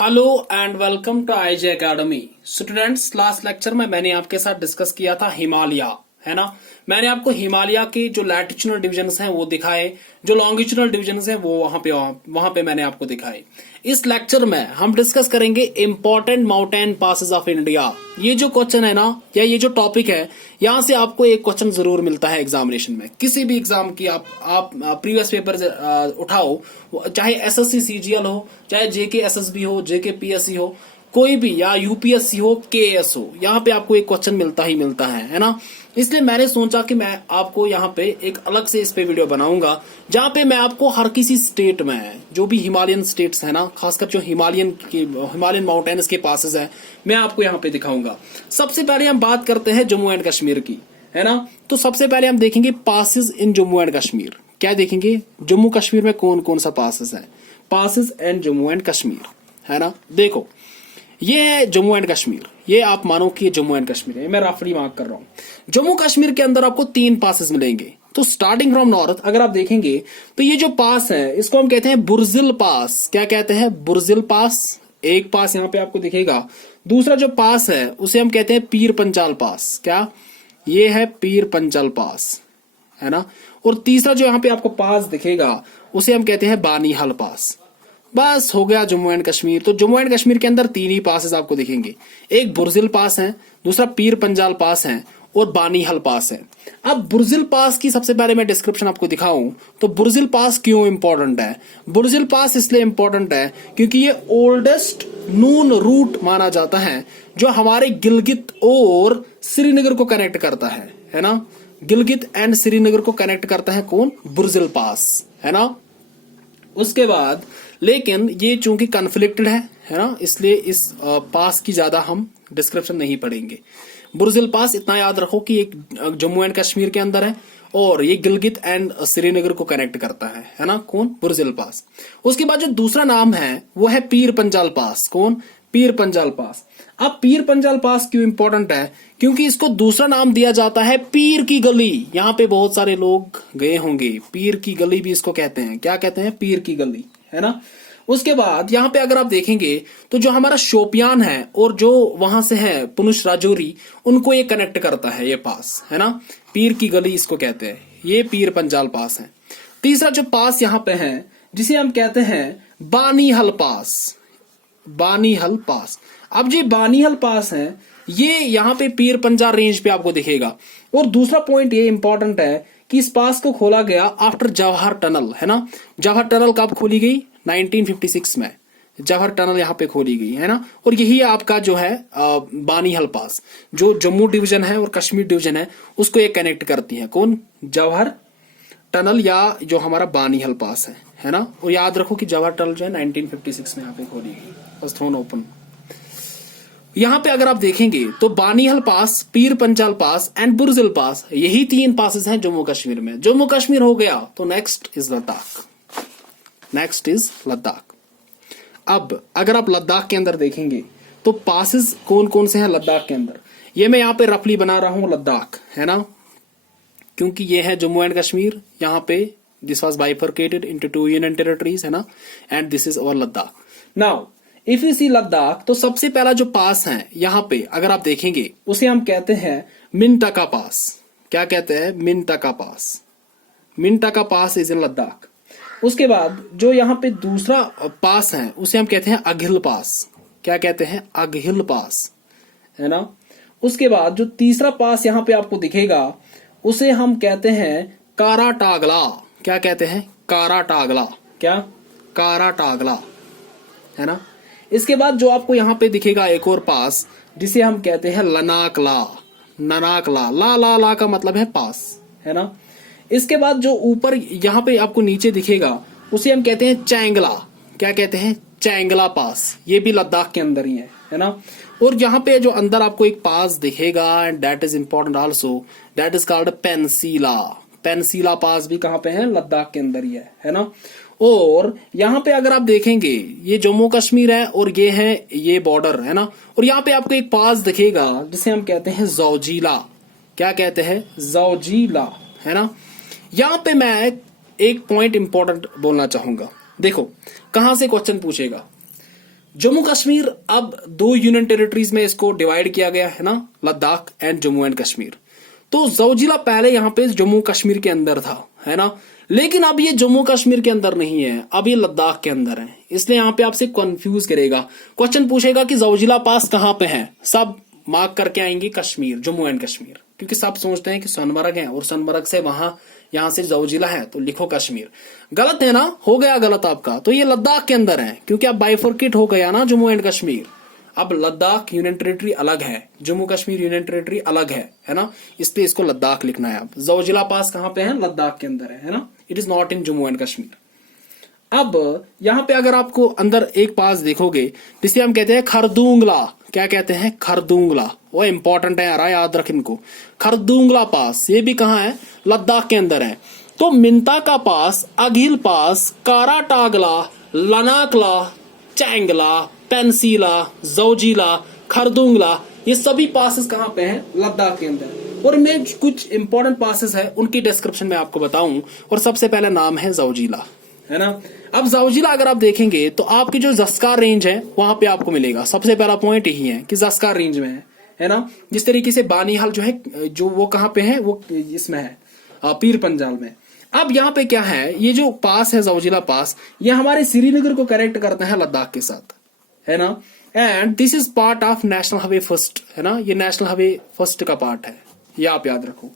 Hello and welcome to IJ academy. Students, last lecture में मैंने आपके साथ डिस्कस किया था हिमालय, है ना। मैंने आपको हिमालय के जो लैटिट्यूडनल डिविजन्स हैं वो दिखाए, जो लॉन्गिट्यूडनल डिविजन्स हैं वो वहां पे मैंने आपको दिखाए। इस लेक्चर में हम डिस्कस करेंगे important mountain passes of India. ये जो क्वेश्चन है ना, या ये जो टॉपिक है, यहां से आपको एक क्वेश्चन जरूर मिलता है एग्जामिनेशन में। किसी भी एग्जाम की आप प्रीवियस पेपर उठाओ, चाहे एसएससी सीजीएल हो, चाहे जेके एसएसबी हो, जेके पीएससी हो, कोई भी, या यूपीएससी हो, केएस हो, यहाँ पे आपको एक क्वेश्चन मिलता ही मिलता है ना। इसलिए मैंने सोचा कि मैं आपको यहाँ पे एक अलग से इस पे वीडियो बनाऊंगा, जहाँ पे मैं आपको हर किसी स्टेट में, जो भी हिमालयन स्टेट्स है ना, खासकर जो हिमालयन माउंटेन्स के पासेस है, मैं आपको यहाँ पे दिखाऊंगा। सबसे पहले हम बात करते हैं जम्मू एंड कश्मीर की, है ना। तो सबसे पहले हम देखेंगे passes in Jammu and Kashmir. क्या देखेंगे? जम्मू कश्मीर में कौन कौन सा पासेस है, passes and Jammu and Kashmir, है ना। देखो, ये है जम्मू एंड कश्मीर, ये आप मानो कि ये जम्मू एंड कश्मीर है, मैं रफली मार्क कर रहा हूं। जम्मू कश्मीर के अंदर आपको 3 पासेस मिलेंगे। तो स्टार्टिंग फ्रॉम नॉर्थ अगर आप देखेंगे तो ये जो पास है इसको हम कहते हैं बुर्जिल पास। क्या कहते हैं? बुर्जिल पास। एक पास यहां पे आपको दिखेगा। दूसरा जो पास है उसे हम कहते हैं पीर पंचाल पास। क्या? ये है पीर पंचाल पास, है ना। और तीसरा जो यहां पे आपको पास दिखेगा उसे हम कहते हैं बानीहाल पास। बस हो गया जम्मू एंड कश्मीर। तो जम्मू एंड कश्मीर के अंदर 3 ही पासेस आपको दिखेंगे। एक बुर्जिल पास है, दूसरा पीर पंजाल पास है, और बानीहल पास है। अब बुर्जिल पास की सबसे पहले मैं डिस्क्रिप्शन आपको दिखाऊं तो बुर्जिल पास क्यों इंपॉर्टेंट है? बुर्जिल पास इसलिए इंपॉर्टेंट है क्योंकि ये ओल्डेस्ट नून रूट माना जाता है जो हमारे गिलगित और श्रीनगर को कनेक्ट करता है ना। गिलगित एंड श्रीनगर को कनेक्ट करता है कौन? बुर्जिल पास, है ना। उसके बाद लेकिन ये चूंकि कन्फ्लिक्टेड है ना, इसलिए इस पास की ज्यादा हम डिस्क्रिप्शन नहीं पढ़ेंगे। बुर्जिल पास इतना याद रखो कि एक जम्मू एंड कश्मीर के अंदर है और ये गिलगित एंड श्रीनगर को कनेक्ट करता है ना। कौन? बुर्जिल पास। उसके बाद जो दूसरा नाम है वो है पीर पंजाल पास। कौन? पीर पंजाल पास। अब पीर पंजाल पास क्यों इंपॉर्टेंट है? क्योंकि इसको दूसरा नाम दिया जाता है पीर की गली। यहाँ पे बहुत सारे लोग गए होंगे, पीर की गली भी इसको कहते हैं। क्या कहते हैं? पीर की गली, है ना। उसके बाद यहाँ पे अगर आप देखेंगे तो जो हमारा शोपियान है और जो वहां से है पुनुष राजौरी, उनको ये कनेक्ट करता है ये पास, है ना। पीर की गली इसको कहते हैं। ये पीर पंजाल पास है। तीसरा जो पास यहाँ पे है जिसे हम कहते हैं बानीहल पास। बानीहल पास। अब जो बानीहल पास है ये यहाँ पे पीर पंजाल रेंज पे आपको दिखेगा। और दूसरा पॉइंट ये इंपॉर्टेंट है कि इस पास को खोला गया आफ्टर जवाहर टनल, है ना। जवाहर टनल कब खोली गई? 1956 में जवाहर टनल यहाँ पे खोली गई, है ना। और यही आपका जो है बानीहल पास, जो जम्मू डिवीजन है और कश्मीर डिवीजन है उसको ये कनेक्ट करती है। कौन? जवाहर टनल या जो हमारा बानीहल पास है ना। और याद रखो कि जवाहर टनल जो है 1956 में यहाँ पे खोली गई, बस थ्रोन ओपन। यहाँ पे अगर आप देखेंगे तो बानीहल पास, पीर पंजाल पास एंड बुर्जिल पास, यही 3 पासेस हैं जम्मू कश्मीर में। जम्मू कश्मीर हो गया तो next is Ladakh. Next is Ladakh. अब अगर आप लद्दाख के अंदर देखेंगे तो पासेस कौन कौन से हैं लद्दाख के अंदर, ये मैं यहाँ पे रफली बना रहा हूं लद्दाख, है ना। क्योंकि ये है जम्मू एंड कश्मीर, यहाँ पे this was bifurcated into 2 union territories, है ना, and this is our Ladakh. Now if you see Ladakh, तो सबसे पहला जो पास है यहाँ पे अगर आप देखेंगे उसे हम कहते हैं मिनटका पास। क्या कहते हैं? मिनटका पास। मिनटका पास इज इन लद्दाख। उसके बाद जो यहाँ पे दूसरा पास है उसे हम कहते हैं अघिल पास। क्या कहते हैं? अघिल पास, है ना। उसके बाद जो तीसरा पास यहाँ पे आपको दिखेगा उसे हम कहते हैं कारा टागला। क्या कहते हैं? कारा टागला। क्या? कारा टागला, है ना। इसके बाद जो आपको यहाँ पे दिखेगा एक और पास जिसे हम कहते हैं लनाकला। ननाकला, ला ला ला का मतलब है पास, है ना। इसके बाद जो ऊपर यहाँ पे आपको नीचे दिखेगा उसे हम कहते हैं चैंगला। क्या कहते हैं? चैंगला पास। ये भी लद्दाख के अंदर ही है ना। और यहाँ पे जो अंदर आपको एक पास दिखेगा and that is important also, that is called Pensila. Pensila pass भी कहाँ पे है? लद्दाख के अंदर ही है ना। और यहाँ पे अगर आप देखेंगे ये जम्मू कश्मीर है और ये है ये बॉर्डर, है ना। और यहाँ पे आपको एक पास दिखेगा जिसे हम कहते हैं जौजीला। क्या कहते हैं? जौजीला, है ना। यहाँ पे मैं एक पॉइंट इंपॉर्टेंट बोलना चाहूंगा। देखो कहां से क्वेश्चन पूछेगा। जम्मू कश्मीर अब 2 यूनियन टेरिटरीज में इसको डिवाइड किया गया है ना, लद्दाख एंड जम्मू एंड कश्मीर। तो जौजिला पहले यहाँ पे जम्मू कश्मीर के अंदर था, है ना, लेकिन अब ये जम्मू कश्मीर के अंदर नहीं है, अब ये लद्दाख के अंदर है। इसलिए यहाँ पे आपसे कंफ्यूज करेगा, क्वेश्चन पूछेगा कि जौजिला पास कहाँ पे है, सब मार्क करके आएंगे कश्मीर, जम्मू एंड कश्मीर, क्योंकि सब सोचते हैं कि सोनमर्ग है और सोनमर्ग से वहां यहां से जौजिला है तो लिखो कश्मीर। गलत है ना, हो गया गलत आपका। तो ये लद्दाख के अंदर है, क्योंकि अब बाइफर्केट हो गया ना जम्मू एंड कश्मीर। अब लद्दाख यूनियन टेरिटरी अलग है, जम्मू कश्मीर यूनियन टेरिटरी अलग है ना, इसलिए इसको लद्दाख लिखना है। अब जौजिला पास कहां पे है, लद्दाख के अंदर है ना, it is not in Jammu and Kashmir. अब यहां पे अगर आपको अंदर एक पास देखोगे जिसे हम कहते हैं खरदुंगला, क्या कहते हैं, खरदुंगला, वो इंपॉर्टेंट है यार, याद रख इनको। खरदुंगला पास ये भी कहां है, लद्दाख के अंदर है। तो मिंताका पास, अघिल पास, काराटागला, लनाकला, चैंगला, पेंसीला, जौजिला, खरदुंगला, ये सभी पासेस कहां पे हैं, लद्दाख के अंदर। और मैं कुछ इंपॉर्टेंट पासेस है उनकी डिस्क्रिप्शन में आपको बताऊं, और सबसे पहले नाम है जौजिला, है ना। अब जौजिला अगर आप देखेंगे तो आपकी जो जस्कार रेंज है वहां पे आपको मिलेगा। सबसे पहला पॉइंट यही है कि जस्कार रेंज में है ना। जिस तरीके से बानीहाल जो है, जो वो कहां पे है, वो इसमें है, पीर पंजाल में। अब यहाँ पे क्या है, ये जो पास है जौजिला पास, ये हमारे श्रीनगर को कनेक्ट करता है लद्दाख के साथ, है ना। And this is part of national highway first, है ना, ये नेशनल हाईवे फर्स्ट का पार्ट है, ये आप याद रखो।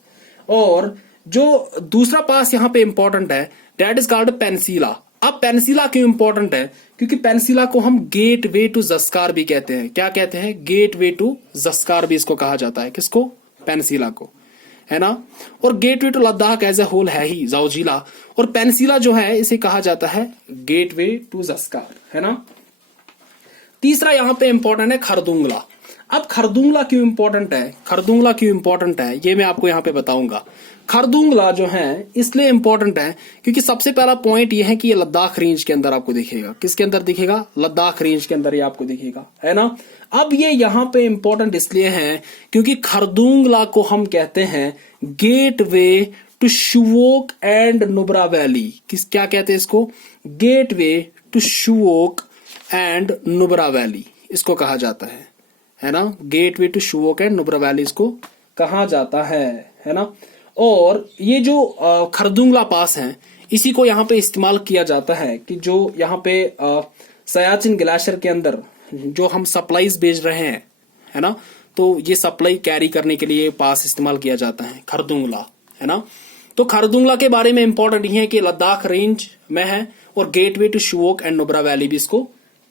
और जो दूसरा पास यहाँ पे इंपॉर्टेंट है, दैट इज कॉल्ड पेंसीला। अब पेंसीला क्यों इंपॉर्टेंट है, क्योंकि पेंसीला को हम गेट वे टू जस्कार भी कहते हैं। क्या कहते हैं, गेट वे टू जस्कार भी इसको कहा जाता है। किसको, पेंसीला को, है ना। और gateway to Ladakh as a whole है ही जौजिला, और पेंसीला जो है इसे कहा जाता है गेट वे टू जस्कार, है ना। तीसरा यहां पे इंपॉर्टेंट है खरदुंगला। अब खरदुंगला क्यों इंपॉर्टेंट है, खरदुंगला क्यों इंपॉर्टेंट है, ये मैं आपको यहां पे बताऊंगा। खरदुंगला जो है इसलिए इंपॉर्टेंट है क्योंकि सबसे पहला पॉइंट ये है कि ये लद्दाख रेंज के अंदर आपको दिखेगा। किसके अंदर दिखेगा, लद्दाख रेंज के अंदर ये आपको दिखेगा, है ना। अब ये यहां पे इंपॉर्टेंट इसलिए है क्योंकि खरदुंगला को हम कहते हैं gateway to Shyok and Nubra valley. किस, क्या कहते हैं इसको, gateway to Shyok and Nubra valley इसको कहा जाता है ना। Gateway to Shyok and Nubra valley इसको कहा जाता है ना। और ये जो खरदुंगला पास है, इसी को यहाँ पे इस्तेमाल किया जाता है कि जो यहाँ पे सयाचिन ग्लेशियर के अंदर जो हम सप्लाईज भेज रहे हैं, है ना, तो ये सप्लाई कैरी करने के लिए पास इस्तेमाल किया जाता है खरदुंगला, है ना। तो खरदुंगला के बारे में इंपॉर्टेंट ये है कि लद्दाख रेंज में है और gateway to Shyok and Nubra valley भी इसको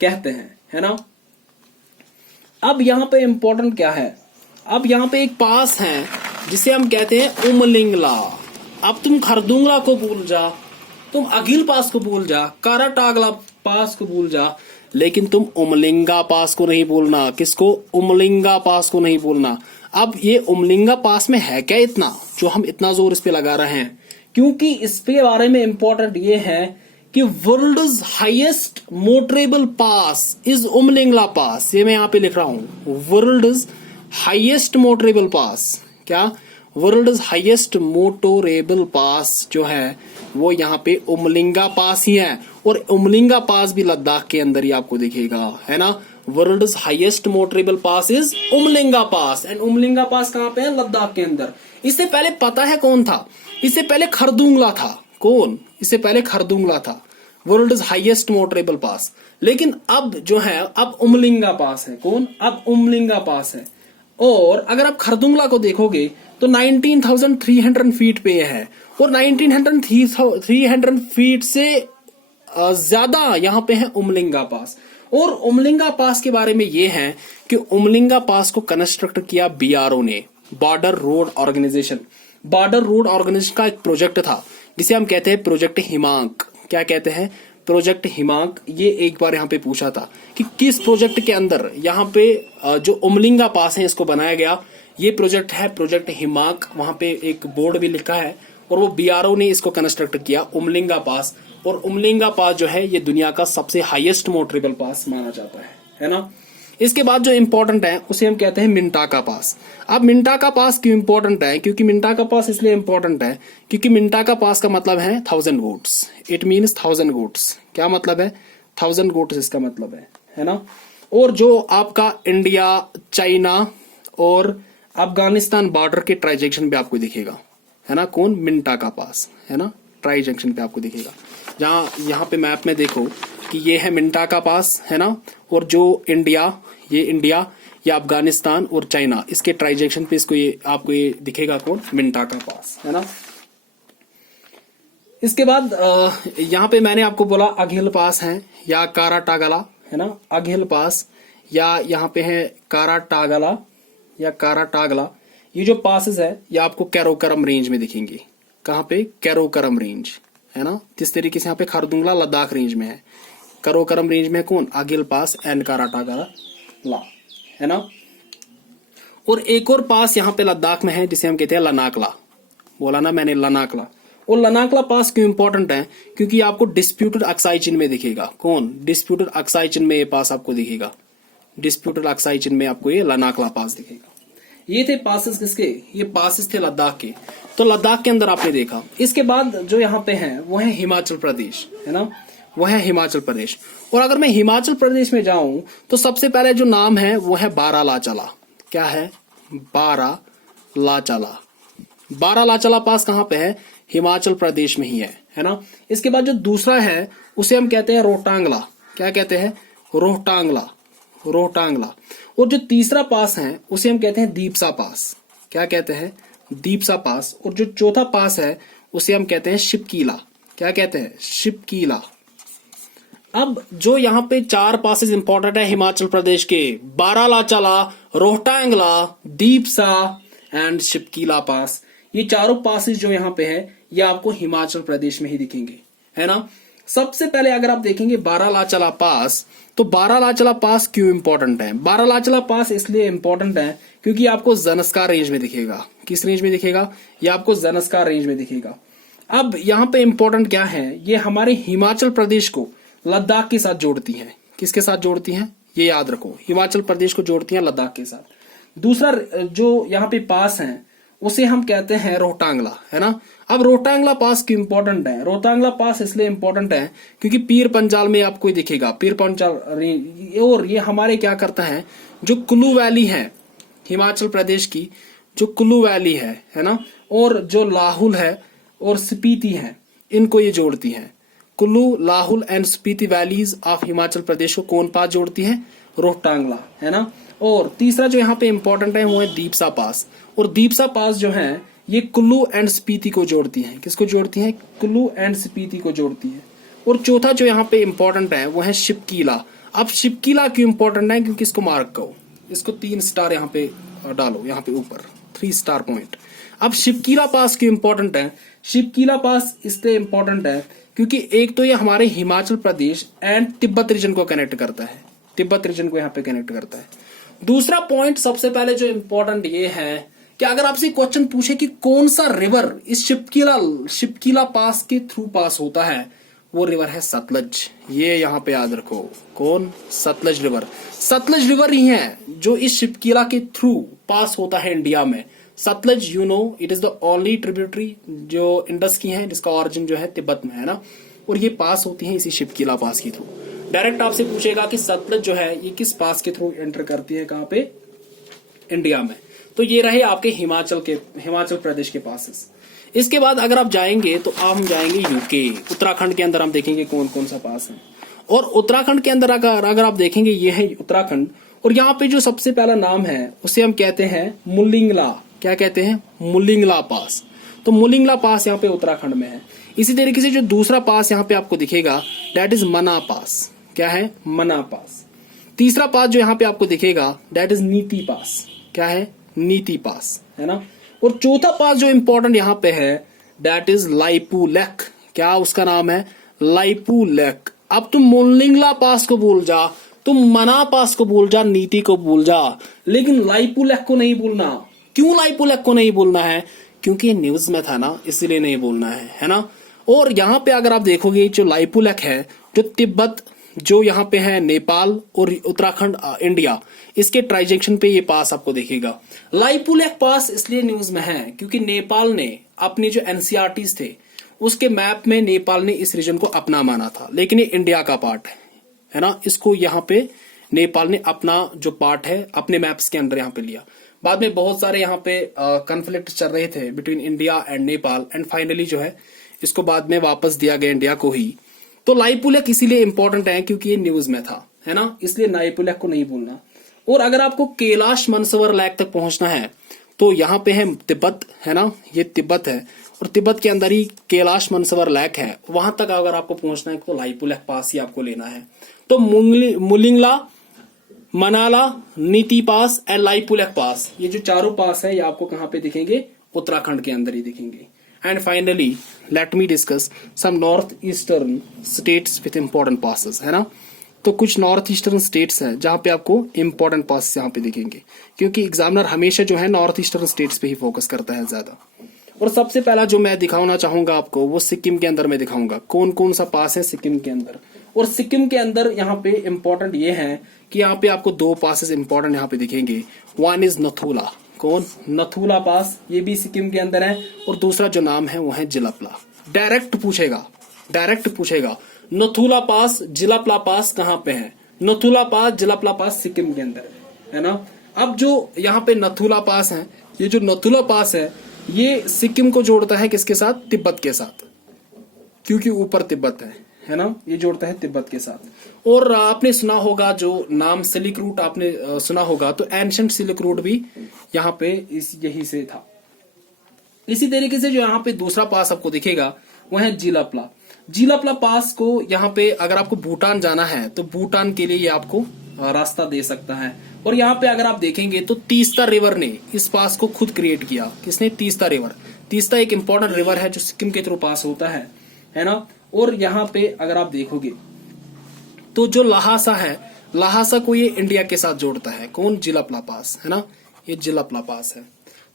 कहते हैं, है ना। अब यहाँ पे इंपॉर्टेंट क्या है, अब यहाँ पे एक पास है जिसे हम कहते हैं उमलिंगला। अब तुम खरदुंगला को भूल जा, तुम अघिल पास को भूल जा, काराटागला पास को भूल जा, लेकिन तुम उमलिंगा पास को नहीं भूलना। किसको, उमलिंगा पास को नहीं भूलना। अब ये उमलिंगा पास में है क्या इतना जो हम इतना जोर इस पे लगा रहे हैं, क्योंकि इस पे बारे में इंपॉर्टेंट ये है कि world's highest motorable pass is Umlingla pass. ये मैं यहाँ पे लिख रहा हूं, वर्ल्ड्स हाईएस्ट मोटरेबल पास। क्या, वर्ल्ड्स हाईएस्ट मोटोरेबल पास जो है वो यहाँ पे उमलिंगा पास ही है, और उमलिंगा पास भी लद्दाख के अंदर ही आपको दिखेगा, है ना। World's highest motorable pass is Umlinga pass, and Umlinga pass कहाँ पे है, लद्दाख के अंदर। इससे पहले पता है कौन था, इससे पहले खरदुंगला था। कौन, इससे पहले खरदुंगला था वर्ल्ड्स हाईएस्ट मोटरेबल पास, लेकिन अब जो है अब उमलिंगा पास है। कौन, अब उमलिंगा पास है। और अगर आप खरदुंगला को देखोगे तो 19,300 फीट पे है, और 19,300 फीट से ज्यादा यहाँ पे है उमलिंगा पास। और उमलिंगा पास के बारे में ये है कि उमलिंगा पास को कंस्ट्रक्ट किया बीआरओ ने, border road organisation. Border road organisation का एक प्रोजेक्ट था जिसे हम कहते हैं प्रोजेक्ट हिमांक। क्या कहते हैं, प्रोजेक्ट हिमांक। ये एक बार यहाँ पे पूछा था कि किस प्रोजेक्ट के अंदर यहाँ पे जो उमलिंगा पास है इसको बनाया गया। ये प्रोजेक्ट है प्रोजेक्ट हिमांक, वहां पे एक बोर्ड भी लिखा है, और वो बीआरओ ने इसको कंस्ट्रक्ट किया उमलिंगा पास। और उमलिंगा पास जो है ये दुनिया का सबसे हाईएस्ट मोटरेबल पास माना जाता है ना। इसके बाद जो इंपॉर्टेंट है उसे हम कहते हैं मिंटाका पास। अब मिंटाका पास क्यों इंपॉर्टेंट है, क्योंकि मिंटाका पास इसलिए इंपॉर्टेंट है क्योंकि मिंटाका पास का मतलब है 1000 गोट्स। It means 1000 goats. क्या मतलब है, 1000 गोट्स इसका मतलब है ना। और जो आपका इंडिया, चाइना और अफगानिस्तान बॉर्डर के ट्रांजैक्शन पे आपको दिखेगा, है ना, कौन, मिंटा का पास, है ना, ट्राई जंक्शन पे आपको दिखेगा। जहां यहाँ पे मैप में देखो कि ये है मिंटा का पास, है ना, और जो इंडिया, ये इंडिया या अफगानिस्तान और चाइना, इसके ट्रांजैक्शन पे इसको ये आपको ये दिखेगा कौन, मिंटा का पास, है ना। इसके बाद यहाँ पे मैंने आपको बोला अघिल पास है या काराटागला, है ना, अघिल पास, या यहाँ पे है काराटागला या काराटागला। ये जो पासेस है ये आपको कैरोकरम रेंज में दिखेंगे। कहाँ पे, कैरोकरम रेंज, है ना। इस तरीके से यहाँ पे खरदुंगला लद्दाख रेंज में है, कैरोकरम रेंज में कौन, अघिल पास एंड काराटागला, है ना। और एक और पास यहाँ पे लद्दाख में है जिसे हम कहते हैं लनाकला, बोला ना मैंने, लनाकला। और लनाकला पास क्यों इंपॉर्टेंट है, क्योंकि आपको डिस्प्यूटेड अक्साई चिन्ह में दिखेगा, कौन, डिस्प्यूटेड अक्साई चिन्ह में ये पास आपको दिखेगा, डिस्प्यूटेड अक्साई चिन्ह में आपको ये लनाकला पास दिखेगा। ये थे पासेस किसके, ये पासेस थे लद्दाख के। तो लद्दाख के अंदर आपने देखा। इसके बाद जो यहाँ पे है वो है हिमाचल प्रदेश, है ना, वो है हिमाचल प्रदेश। और अगर मैं हिमाचल प्रदेश में जाऊं तो सबसे पहले जो नाम है वो है बारालाचाला। क्या है, बारालाचाला। बारालाचाला पास कहाँ पे है, हिमाचल प्रदेश में ही है ना। इसके बाद जो दूसरा है उसे हम कहते हैं रोहटांगला। क्या कहते हैं, रोहटांगला, रोहटांगला। और जो तीसरा पास है उसे हम कहते हैं दीपसा पास। क्या कहते हैं, दीपसा पास। और जो चौथा पास है उसे हम कहते हैं शिपकीला। क्या कहते हैं, शिपकीला। अब जो यहाँ पे चार पासेस इंपॉर्टेंट है हिमाचल प्रदेश के, बारालाचाला, रोहटांगला, दीपसा एंड शिपकीला पास, ये चारों पासेस जो यहाँ पे है ये आपको हिमाचल प्रदेश में ही दिखेंगे, है ना। सबसे पहले अगर आप देखेंगे बारालाचाला पास, तो बारालाचाला पास क्यों इंपॉर्टेंट है, बारालाचाला पास इसलिए इंपॉर्टेंट है क्योंकि आपको ज़नस्कार रेंज में दिखेगा। किस रेंज में दिखेगा, ये आपको ज़नस्कार रेंज में दिखेगा। अब यहाँ पे इंपॉर्टेंट क्या है, ये हमारे हिमाचल प्रदेश को लद्दाख के साथ जोड़ती हैं। किसके साथ जोड़ती हैं, ये याद रखो, हिमाचल प्रदेश को जोड़ती हैं लद्दाख के साथ। दूसरा जो यहाँ पे पास है उसे हम कहते हैं रोहटांगला, है ना। अब रोहटांगला पास क्यों इंपॉर्टेंट है, रोहटांगला पास इसलिए इंपॉर्टेंट है क्योंकि पीर पंजाल में आपको दिखेगा, पीर पंजाल। और ये हमारे क्या करता है, जो कुल्लू वैली है हिमाचल प्रदेश की, जो कुल्लू वैली है ना, और जो लाहुल है और स्पीति है, इनको ये जोड़ती है। Kullu, Lahaul and Spiti valleys of Himachal Pradesh को कौन पास जोड़ती है, रोहटांगला, है ना। और तीसरा जो यहाँ पे इंपॉर्टेंट है वो है दीपसा पास। और दीपसा पास जो है ये कुल्लू एंड स्पीति को जोड़ती है। किसको जोड़ती है, कुल्लू एंड स्पीति को जोड़ती है। और चौथा जो यहाँ पे इंपॉर्टेंट है वो है शिपकीला। अब शिपकीला क्यों इंपॉर्टेंट है, क्योंकि इसको मार्क करो, इसको 3 स्टार यहाँ पे डालो, यहाँ पे ऊपर 3 स्टार पॉइंट। अब शिपकीला पास क्यों इंपॉर्टेंट है, शिपकीला पास इसलिए इंपॉर्टेंट है क्योंकि एक तो ये हमारे हिमाचल प्रदेश एंड तिब्बत रीजन को कनेक्ट करता है, तिब्बत रीजन को यहाँ पे कनेक्ट करता है। दूसरा पॉइंट सबसे पहले जो इंपॉर्टेंट ये है कि अगर आपसे क्वेश्चन पूछे कि कौन सा रिवर इस शिपकीला पास के थ्रू पास होता है, वो रिवर है सतलज। ये यहाँ पे याद रखो, कौन, सतलज रिवर। सतलज रिवर ही है जो इस शिपकीला के थ्रू पास होता है इंडिया में। Sutlej, you know, it is the only tributary जो इंडस की है जिसका ऑरिजिन जो है तिब्बत में, है ना। और ये पास होती है इसी शिपकीला पास के थ्रू। डायरेक्ट आपसे पूछेगा कि सतलज जो है ये किस पास के थ्रू एंटर करती है, कहाँ पे, इंडिया में। तो ये रहे आपके हिमाचल प्रदेश के पासेस। इसके बाद अगर आप जाएंगे तो हम जाएंगे यूके, उत्तराखंड के अंदर हम देखेंगे कौन कौन सा पास है। और उत्तराखंड के अंदर अगर आप देखेंगे ये है उत्तराखंड। और यहाँ पे जो सबसे पहला नाम है उसे हम कहते हैं मुलिंगला। क्या कहते हैं, मुलिंगला पास। तो मुलिंगला पास यहाँ पे उत्तराखंड में है। इसी तरीके से जो दूसरा पास यहाँ पे आपको दिखेगा दैट इज मना पास। क्या है, मना पास। तीसरा पास जो यहाँ पे आपको दिखेगा दैट इज नीति पास। क्या है, नीति पास, है ना। और चौथा पास जो इंपॉर्टेंट यहाँ पे है दैट इज लाइपू लेक। क्या उसका नाम है, लाइपू लेक। अब तुम मुलिंगला पास को भूल जा, तुम मना पास को भूल जा, नीति को भूल जा, लेकिन लाइपू लेक को नहीं भूलना। क्यों लाइपू लेक को नहीं भूलना है, क्योंकि न्यूज में था ना, इसलिए नहीं भूलना है ना। और यहाँ पे अगर आप देखोगे जो लाइपू लेक है, जो तिब्बत, जो यहाँ पे है नेपाल और उत्तराखंड इंडिया, इसके ट्रांजैक्शन पे ये पास आपको दिखेगा। लाइपू लेक पास इसलिए न्यूज में है क्योंकि नेपाल ने अपने जो एनसीईआरटीज थे उसके मैप में नेपाल ने इस रीजन को अपना माना था, लेकिन ये इंडिया का पार्ट है ना, इसको यहाँ पे नेपाल ने अपना जो पार्ट है अपने मैप्स के अंदर यहाँ पे लिया। बाद में बहुत सारे यहाँ पे कॉन्फ्लिक्ट चल रहे थे between India and Nepal, and finally जो है इसको बाद में वापस दिया गया इंडिया को ही। तो लाईपुलेक इसीलिए इंपॉर्टेंट है क्योंकि ये न्यूज में था, है ना, इसलिए लाईपुलेक को नहीं भूलना। और अगर आपको कैलाश मानसरोवर लेक तक पहुंचना है तो यहाँ पे है तिब्बत, है ना, ये तिब्बत है और तिब्बत के अंदर ही कैलाश मानसरोवर लेक है। वहां तक अगर आपको पहुंचना है तो लाईपुलेक पास ही आपको लेना है। तो मुलिंगला, मनाला, नीति पास एंड लाईपुलेक पास, ये जो चारों पास है ये आपको कहाँ पे दिखेंगे, उत्तराखंड के अंदर ही दिखेंगे। And finally let me discuss some north eastern states with important passes, है ना। तो कुछ नॉर्थ ईस्टर्न स्टेट्स हैं जहां पे आपको इंपॉर्टेंट पास यहाँ पे दिखेंगे, क्योंकि एग्जामिनर हमेशा जो है नॉर्थ ईस्टर्न स्टेट्स पे ही फोकस करता है ज्यादा। और सबसे पहला जो मैं दिखाना चाहूंगा आपको वो सिक्किम के अंदर मैं दिखाऊंगा कौन कौन सा पास है सिक्किम के अंदर। और सिक्किम के अंदर यहाँ पे इंपॉर्टेंट ये है कि यहाँ पे आपको दो पासेस इंपॉर्टेंट यहाँ पे दिखेंगे। वन इज नथुला, कौन, नथुला पास, ये भी सिक्किम के अंदर है। और दूसरा जो नाम है वो है जिलापला। डायरेक्ट पूछेगा नथुला पास, जिलापला पास कहाँ पे है, नथुला पास, जिलापला पास सिक्किम के अंदर है ना। अब जो यहाँ पे नथुला पास है, ये जो नथुला पास है ये सिक्किम को जोड़ता है किसके साथ, तिब्बत के साथ, क्योंकि ऊपर तिब्बत है ना, ये जोड़ता है तिब्बत के साथ। और आपने सुना होगा जो नाम सिल्क रूट आपने सुना होगा, तो एंशिएंट सिल्क रूट भी यहाँ पे यही से था। इसी तरीके से जो यहाँ पे दूसरा पास आपको दिखेगा वो है जिलापला। जिलापला पास को यहाँ पे अगर आपको भूटान जाना है तो भूटान के लिए ये आपको रास्ता दे सकता है। और यहाँ पे अगर आप देखेंगे तो तीस्ता रिवर ने इस पास को खुद क्रिएट किया। किसने, तीस्ता रिवर। तीस्ता एक इंपॉर्टेंट रिवर है जो सिक्किम के थ्रू पास होता है ना। और यहाँ पे अगर आप देखोगे तो जो लहासा है, लहासा को ये इंडिया के साथ जोड़ता है, कौन, जिलापला पास, है ना, ये जिलापला पास है।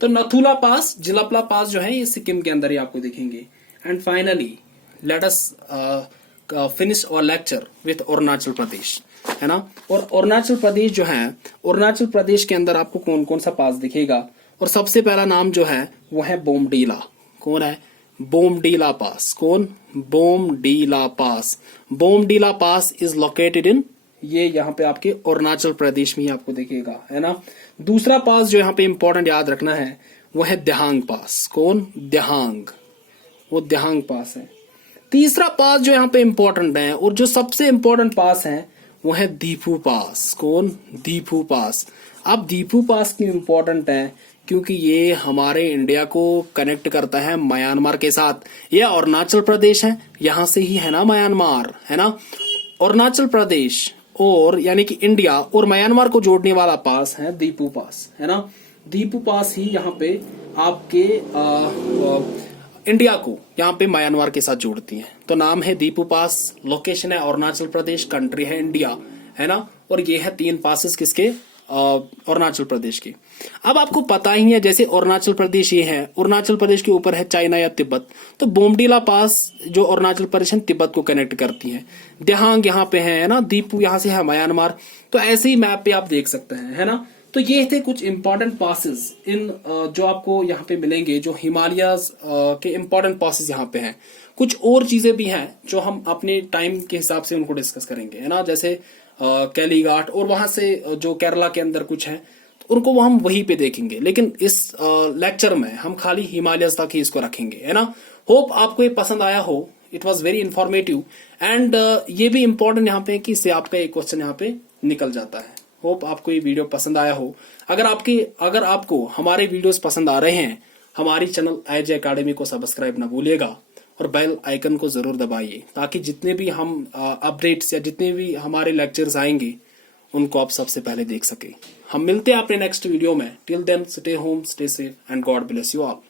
तो नथुला पास, जिलापला पास जो है ये सिक्किम के अंदर ही आपको दिखेंगे। And finally let us finish our lecture with Arunachal Pradesh, है ना। और अरुणाचल प्रदेश जो है, अरुणाचल प्रदेश के अंदर आपको कौन कौन सा पास दिखेगा। और सबसे पहला नाम जो है वो है बोमडीला, कौन है, बोमडीला पास, कौन, बोमडीला पास। बोमडीला पास इज लोकेटेड इन, ये यहाँ पे आपके अरुणाचल प्रदेश में ही आपको दिखेगा, है ना। दूसरा पास जो यहाँ पे इंपॉर्टेंट याद रखना है वो है देहांग पास, कौन, देहांग, वो देहांग पास है। तीसरा पास जो यहाँ पे इंपॉर्टेंट है और जो सबसे इंपॉर्टेंट पास है वो है दीफू पास, कौन, दीफू पास। अब दीफू पास क्यों इंपॉर्टेंट है, क्योंकि ये हमारे इंडिया को कनेक्ट करता है म्यांमार के साथ। ये अरुणाचल प्रदेश है, यहां से ही है ना म्यांमार, है ना। अरुणाचल प्रदेश और यानी कि इंडिया और म्यांमार को जोड़ने वाला पास है दीपू पास, है ना। दीपू पास ही यहाँ पे आपके इंडिया को यहाँ पे म्यांमार के साथ जोड़ती है। तो नाम है दीपू पास, लोकेशन है अरुणाचल प्रदेश, कंट्री है इंडिया, है ना। और ये है तीन पासेस किसके, अरुणाचल प्रदेश की। अब आपको पता ही है जैसे अरुणाचल प्रदेश ये है, अरुणाचल प्रदेश के ऊपर है चाइना या तिब्बत, तो बोमडीला पास जो अरुणाचल प्रदेश है तिब्बत को कनेक्ट करती है। देहांग यहाँ पे है ना, दीपू यहाँ से है म्यांमार। तो ऐसे ही मैप पे आप देख सकते हैं, है ना। तो ये थे कुछ इंपॉर्टेंट पासेस इन जो आपको यहाँ पे मिलेंगे, जो हिमालयाज के इंपॉर्टेंट पासेस यहाँ पे हैं। कुछ और चीजें भी हैं जो हम अपने टाइम के हिसाब से उनको डिस्कस करेंगे, है ना, जैसे कैलीघाट और वहां से जो केरला के अंदर कुछ है तो उनको वो हम वहीं पे देखेंगे। लेकिन इस लेक्चर में हम खाली हिमालयस तक ही इसको रखेंगे, है ना। होप आपको ये पसंद आया हो, it was very informative. And ये भी इंपॉर्टेंट यहाँ पे कि इससे आपका एक क्वेश्चन यहाँ पे निकल जाता है। होप आपको ये वीडियो पसंद आया हो। अगर आपको हमारे वीडियोस पसंद आ रहे हैं, हमारी चैनल IJ एकेडमी को सब्सक्राइब ना भूलिएगा और बेल आइकन को जरूर दबाइए, ताकि जितने भी हम अपडेट्स या जितने भी हमारे लेक्चर्स आएंगे उनको आप सबसे पहले देख सके। हम मिलते हैं अपने नेक्स्ट वीडियो में। Till then stay home, stay safe and God bless you all.